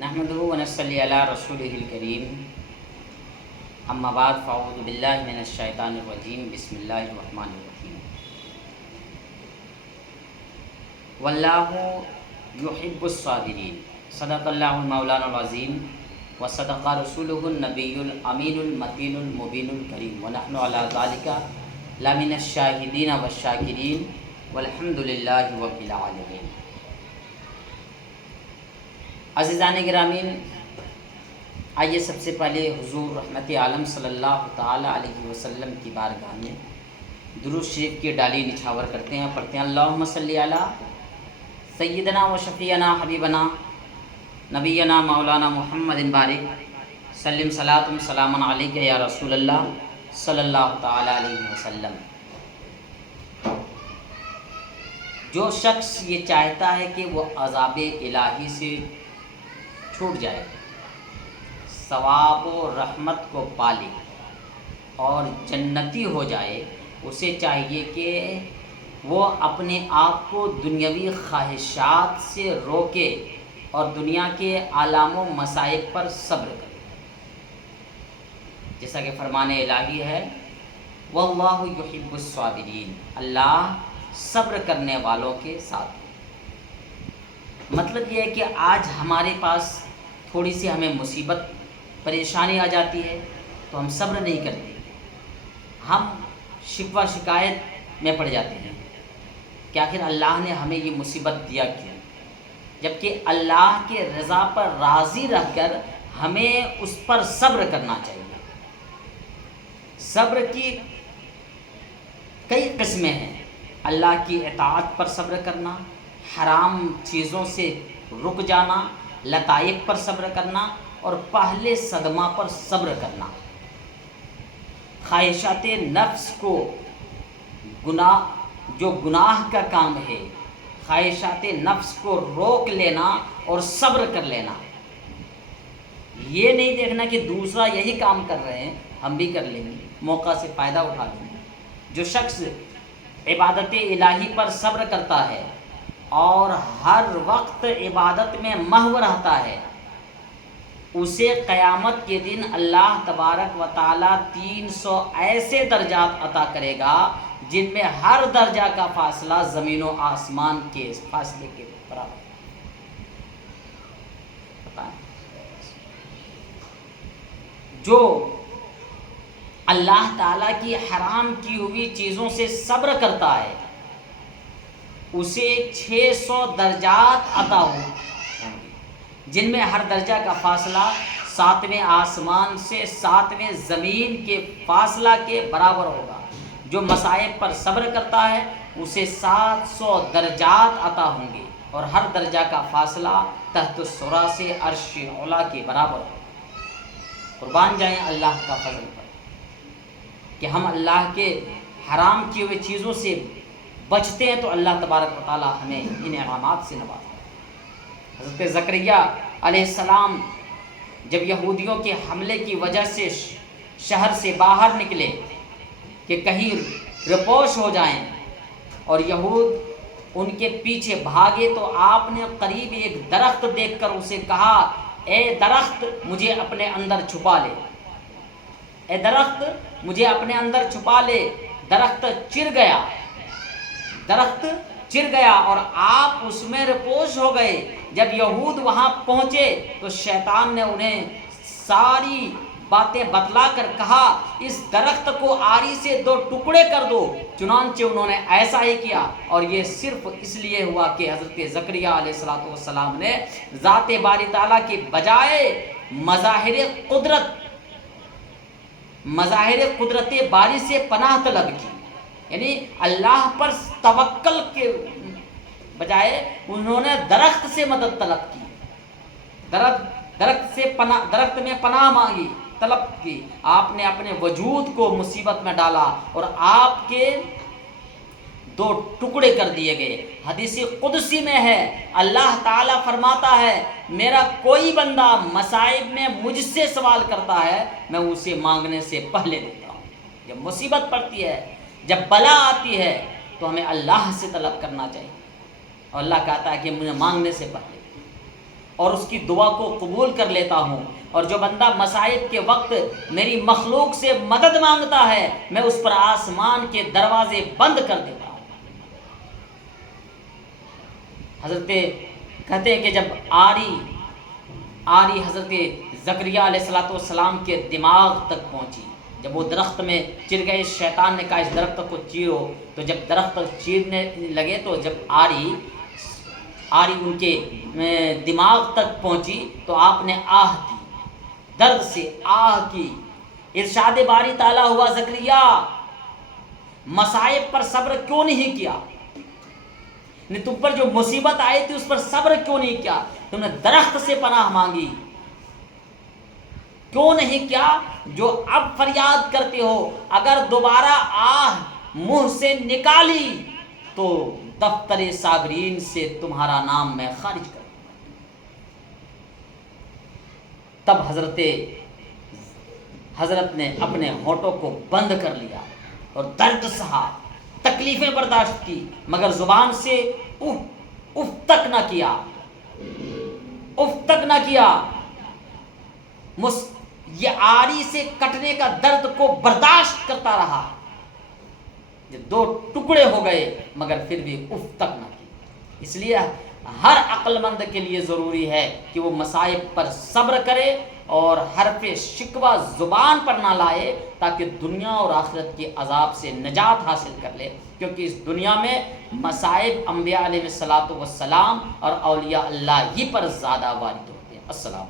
نحمده ونصلي على رسوله الكريم اما بعد فاعوذ باللہ من الشیطان الرجیم بسم اللہ الرحمن الرحیم واللہ یحب الصابرین صدق اللہ المولانا العظیم وصدق رسولہ النبی الامین المتین المبین الکریم ونحن علی ذلک لمن الشاہدین والشاکرین والحمد للہ رب العالمین۔ عزیزان گرامین، آئیے سب سے پہلے حضور رحمت عالم صلی اللہ تعالیٰ علیہ وسلم کی بارگاہ میں درود شریف کی ڈالی نچھاور کرتے ہیں، پڑھتے ہیں اللہم صلی علی سیدنا و شفیعنا حبیبنا نبینا مولانا محمد بارک سلم صلاۃ سلاما علیک یا رسول اللہ صلی اللہ تعالیٰ علیہ وسلم۔ جو شخص یہ چاہتا ہے کہ وہ عذاب الہی سے چھوٹ جائے، ثواب و رحمت کو پالے اور جنتی ہو جائے، اسے چاہیے کہ وہ اپنے آپ کو دنیاوی خواہشات سے روکے اور دنیا کے آلام و مصائب پر صبر کرے، جیسا کہ فرمان الہی ہے واللہ یحب الصابرین، اللہ صبر کرنے والوں کے ساتھ۔ مطلب یہ ہے کہ آج ہمارے پاس تھوڑی سی ہمیں مصیبت پریشانی آ جاتی ہے تو ہم صبر نہیں کرتے، ہم شکوہ شکایت میں پڑ جاتے ہیں کہ آخر اللہ نے ہمیں یہ مصیبت دیا کیوں، جبکہ اللہ کے رضا پر راضی رہ کر ہمیں اس پر صبر کرنا چاہیے۔ صبر کی کئی قسمیں ہیں، اللہ کی اطاعت پر صبر کرنا، حرام چیزوں سے رک جانا، لطائف پر صبر کرنا اور پہلے صدمہ پر صبر کرنا، خواہشات نفس کو گناہ کا کام ہے، خواہشات نفس کو روک لینا اور صبر کر لینا، یہ نہیں دیکھنا کہ دوسرا یہی کام کر رہے ہیں ہم بھی کر لیں گے، موقع سے فائدہ اٹھا لیں گے۔ جو شخص عبادت الہی پر صبر کرتا ہے اور ہر وقت عبادت میں محو رہتا ہے، اسے قیامت کے دن اللہ تبارک و تعالیٰ 300 ایسے درجات عطا کرے گا جن میں ہر درجہ کا فاصلہ زمین و آسمان کے فاصلے کے برابر۔ جو اللہ تعالیٰ کی حرام کی ہوئی چیزوں سے صبر کرتا ہے اسے 600 درجات عطا ہوں گے جن میں ہر درجہ کا فاصلہ 7ویں آسمان سے 7ویں زمین کے فاصلہ کے برابر ہوگا۔ جو مصائب پر صبر کرتا ہے اسے 700 درجات عطا ہوں گے اور ہر درجہ کا فاصلہ تحت الثری سے عرش اعلیٰ کے برابر ہوگا۔ قربان جائیں اللہ کا فضل پر کہ ہم اللہ کے حرام کی ہوئی چیزوں سے بچتے ہیں تو اللہ تبارک و تعالیٰ ہمیں ان انعامات سے نوازتا ہے۔ حضرت زکریا علیہ السلام جب یہودیوں کے حملے کی وجہ سے شہر سے باہر نکلے کہ کہیں رپوش ہو جائیں اور یہود ان کے پیچھے بھاگے، تو آپ نے قریب ایک درخت دیکھ کر اسے کہا اے درخت مجھے اپنے اندر چھپا لے، اے درخت مجھے اپنے اندر چھپا لے۔ درخت چر گیا اور آپ اس میں رپوش ہو گئے۔ جب یہود وہاں پہنچے تو شیطان نے انہیں ساری باتیں بتلا کر کہا اس درخت کو آری سے 2 ٹکڑے کر دو، چنانچہ انہوں نے ایسا ہی کیا، اور یہ صرف اس لیے ہوا کہ حضرت زکریا علیہ السلام نے ذات باری تعالیٰ کے بجائے مظاہر قدرت باری سے پناہ طلب کی، یعنی اللہ پر توکل کے بجائے انہوں نے درخت سے مدد طلب کی، درخت میں پناہ مانگی، طلب کی۔ آپ نے اپنے وجود کو مصیبت میں ڈالا اور آپ کے 2 ٹکڑے کر دیے گئے۔ حدیث قدسی میں ہے اللہ تعالیٰ فرماتا ہے میرا کوئی بندہ مصائب میں مجھ سے سوال کرتا ہے میں اسے مانگنے سے پہلے دیتا ہوں۔ جب مصیبت پڑتی ہے، جب بلا آتی ہے تو ہمیں اللہ سے طلب کرنا چاہیے، اور اللہ کہتا ہے کہ مجھے مانگنے سے پہلے۔ اور اس کی دعا کو قبول کر لیتا ہوں، اور جو بندہ مصائب کے وقت میری مخلوق سے مدد مانگتا ہے میں اس پر آسمان کے دروازے بند کر دیتا ہوں۔ حضرت کہتے ہیں کہ جب آری حضرت زکریا علیہ السلام کے دماغ تک پہنچی، جب وہ درخت میں چر گئے، شیطان نے کہا اس درخت کو چیرو، تو جب درخت چیرنے لگے تو جب آری ان کے دماغ تک پہنچی تو آپ نے آہ کی، درد سے آہ کی۔ ارشاد باری تعالیٰ ہوا، زکریا مصائب پر صبر کیوں نہیں کیا؟ نے تم پر جو مصیبت آئی تھی اس پر صبر کیوں نہیں کیا؟ تم نے درخت سے پناہ مانگی کیوں نہیں کیا؟ جو اب فریاد کرتے ہو اگر دوبارہ آہ منہ سے نکالی تو دفتر صابرین سے تمہارا نام میں خارج کر دوں گا۔ تب حضرت نے اپنے ہونٹوں کو بند کر لیا اور درد سہا، تکلیفیں برداشت کی، مگر زبان سے اف تک نہ کیا، یہ آری سے کٹنے کا درد کو برداشت کرتا رہا، یہ 2 ٹکڑے ہو گئے مگر پھر بھی اف تک نہ کی۔ اس لیے ہر عقل مند کے لیے ضروری ہے کہ وہ مصائب پر صبر کرے اور حرف شکوہ زبان پر نہ لائے، تاکہ دنیا اور آخرت کے عذاب سے نجات حاصل کر لے، کیونکہ اس دنیا میں مصائب انبیاء علیہ الصلوۃ والسلام اور اولیاء اللہ ہی پر زیادہ وارد ہوتے ہیں۔ السلام